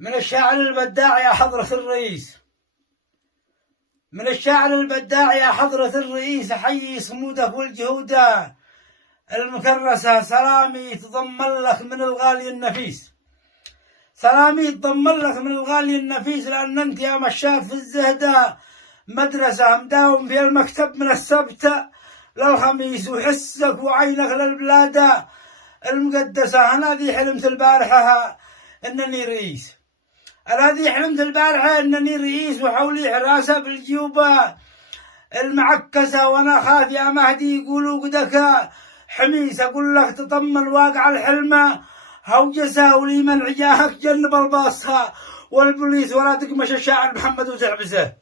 من الشاعر البداع يا حضرة الرئيس، من الشاعر البداع يا حضرة الرئيس، حيي صمودك والجهودة المكرسة، سلامي تضمن لك من الغالي النفيس، سلامي يتضمن لك من الغالي النفيس، لأن أنت يا مشاك في الزهدة مدرسة، مداوم في المكتب من السبت للخميس، وحسك وعينك للبلاد المقدسة. أنا ذي حلمت البارحة إنني رئيس، أنا ذي حلمت البارحة إنني رئيس، وحولي حراسة بالجيوبة المعكسة، وأنا خاف يا مهدي يقولوا قدك حميس. أقول لك تطمن واقع الحلمة هوجسة، ولي من عجاهك جنب الباصة والبوليس، ولا تقمش الشاعر محمد وتحبسه،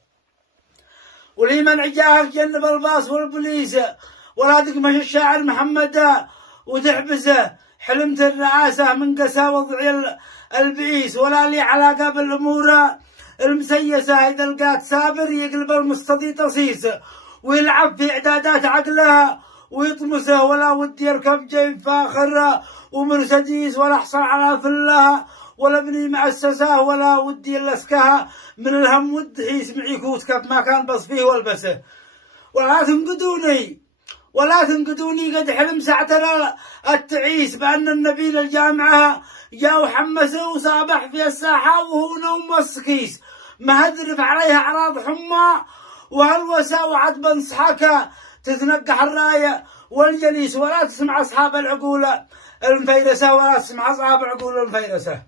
ولي من عجاهك جنب الباص والبوليس، ولا تقمش الشاعر محمد وتحبسه. حلمت الرئاسة من قسى وضعي البئيس، ولا لي علاقة بالأمور المسيسة، إذا لقات سابر يقلب المستضي تصيص، ويلعب في إعدادات عقلها ويطمسه، ولا ودي يركب جيب فاخر ومرسديس، ولا أحصل على فلها ولا ابني مؤسسة، ولا ودي يلسكها من الهم والدحيس معي كوتكب ما كان بص فيه والبسه. ولا تنقدوني ولا تنقدوني، قد حلم ساعة التعيس بأن النبي الجامعة جاء وحمسه وصابح في الساحة وهو نوم والسكيس، مهدرف عليها أعراض حمى وهلوسة، وعد بنصحك تتنقح الراية والجليس، ولا تسمع أصحاب العقول المفيرسة، ولا تسمع أصحاب العقول المفيرسة.